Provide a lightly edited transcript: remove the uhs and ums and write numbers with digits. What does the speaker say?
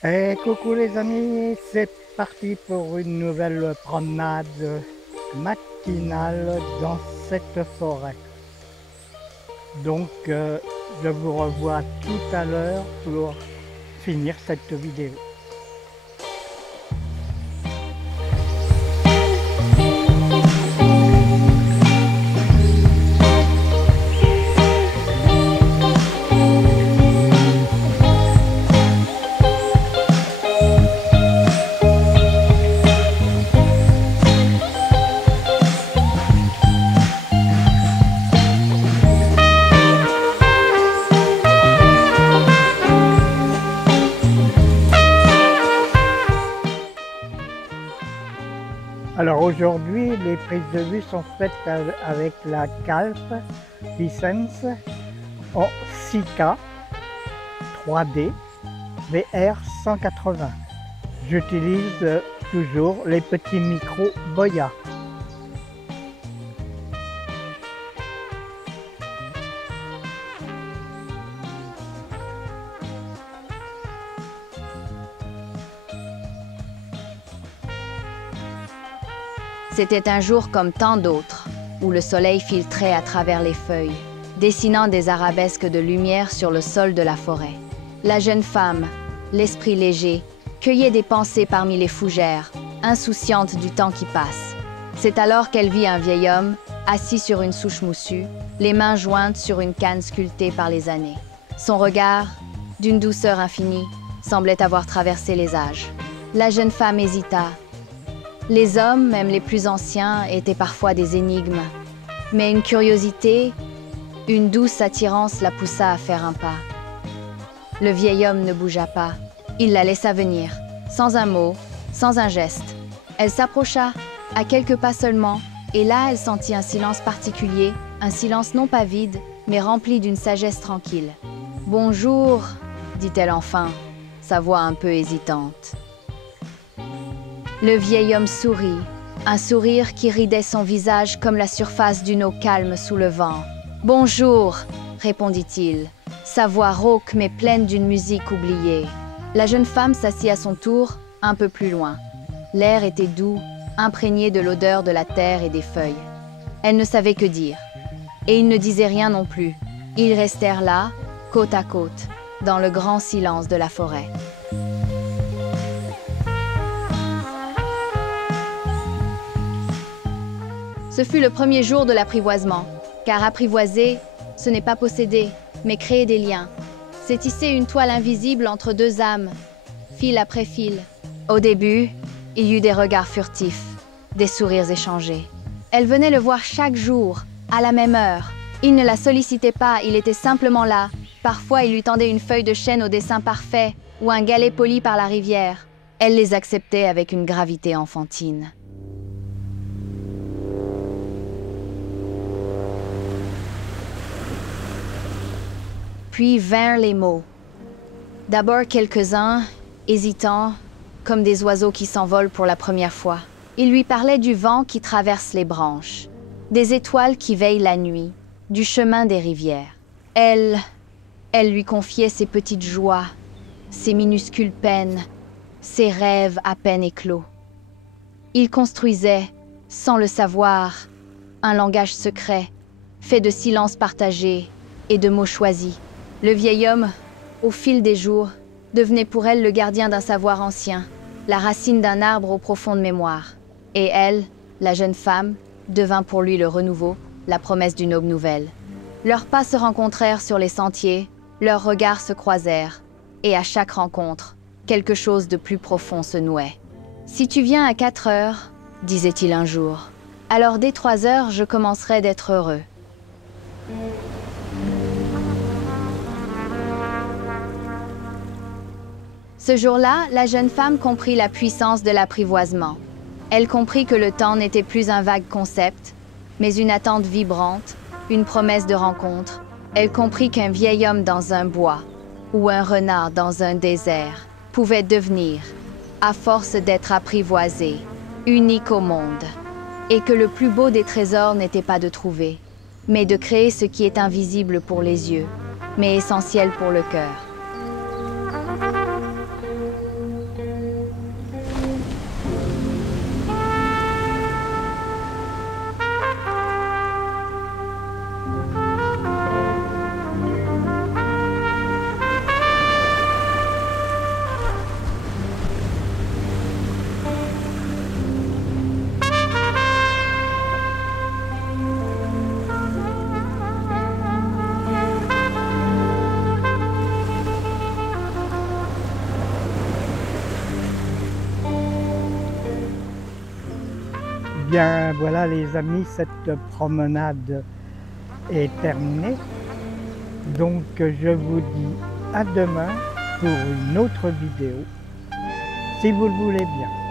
Coucou les amis, c'est parti pour une nouvelle promenade matinale dans cette forêt. Donc je vous revois tout à l'heure pour finir cette vidéo. Alors aujourd'hui, les prises de vue sont faites avec la Calf Hisense en 6K 3D VR 180. J'utilise toujours les petits micros Boya. C'était un jour comme tant d'autres, où le soleil filtrait à travers les feuilles, dessinant des arabesques de lumière sur le sol de la forêt. La jeune femme, l'esprit léger, cueillait des pensées parmi les fougères, insouciante du temps qui passe. C'est alors qu'elle vit un vieil homme, assis sur une souche moussue, les mains jointes sur une canne sculptée par les années. Son regard, d'une douceur infinie, semblait avoir traversé les âges. La jeune femme hésita. Les hommes, même les plus anciens, étaient parfois des énigmes. Mais une curiosité, une douce attirance la poussa à faire un pas. Le vieil homme ne bougea pas. Il la laissa venir, sans un mot, sans un geste. Elle s'approcha, à quelques pas seulement, et là elle sentit un silence particulier, un silence non pas vide, mais rempli d'une sagesse tranquille. « Bonjour », dit-elle enfin, sa voix un peu hésitante. Le vieil homme sourit, un sourire qui ridait son visage comme la surface d'une eau calme sous le vent. « Bonjour », répondit-il, sa voix rauque mais pleine d'une musique oubliée. La jeune femme s'assit à son tour, un peu plus loin. L'air était doux, imprégné de l'odeur de la terre et des feuilles. Elle ne savait que dire. Et il ne disait rien non plus. Ils restèrent là, côte à côte, dans le grand silence de la forêt. Ce fut le premier jour de l'apprivoisement, car apprivoiser, ce n'est pas posséder, mais créer des liens. C'est tisser une toile invisible entre deux âmes, fil après fil. Au début, il y eut des regards furtifs, des sourires échangés. Elle venait le voir chaque jour, à la même heure. Il ne la sollicitait pas, il était simplement là. Parfois, il lui tendait une feuille de chêne au dessin parfait ou un galet poli par la rivière. Elle les acceptait avec une gravité enfantine. Puis vinrent les mots. D'abord quelques-uns, hésitants, comme des oiseaux qui s'envolent pour la première fois. Il lui parlait du vent qui traverse les branches, des étoiles qui veillent la nuit, du chemin des rivières. Elle lui confiait ses petites joies, ses minuscules peines, ses rêves à peine éclos. Il construisait, sans le savoir, un langage secret, fait de silences partagés et de mots choisis. Le vieil homme, au fil des jours, devenait pour elle le gardien d'un savoir ancien, la racine d'un arbre aux profondes mémoires. Et elle, la jeune femme, devint pour lui le renouveau, la promesse d'une aube nouvelle. Leurs pas se rencontrèrent sur les sentiers, leurs regards se croisèrent, et à chaque rencontre, quelque chose de plus profond se nouait. « Si tu viens à 4 heures, disait-il un jour, alors dès 3 heures, je commencerai d'être heureux. » Ce jour-là, la jeune femme comprit la puissance de l'apprivoisement. Elle comprit que le temps n'était plus un vague concept, mais une attente vibrante, une promesse de rencontre. Elle comprit qu'un vieil homme dans un bois, ou un renard dans un désert, pouvait devenir, à force d'être apprivoisé, unique au monde. Et que le plus beau des trésors n'était pas de trouver, mais de créer ce qui est invisible pour les yeux, mais essentiel pour le cœur. bien voilà les amis, cette promenade est terminée. Donc je vous dis à demain pour une autre vidéo, si vous le voulez bien.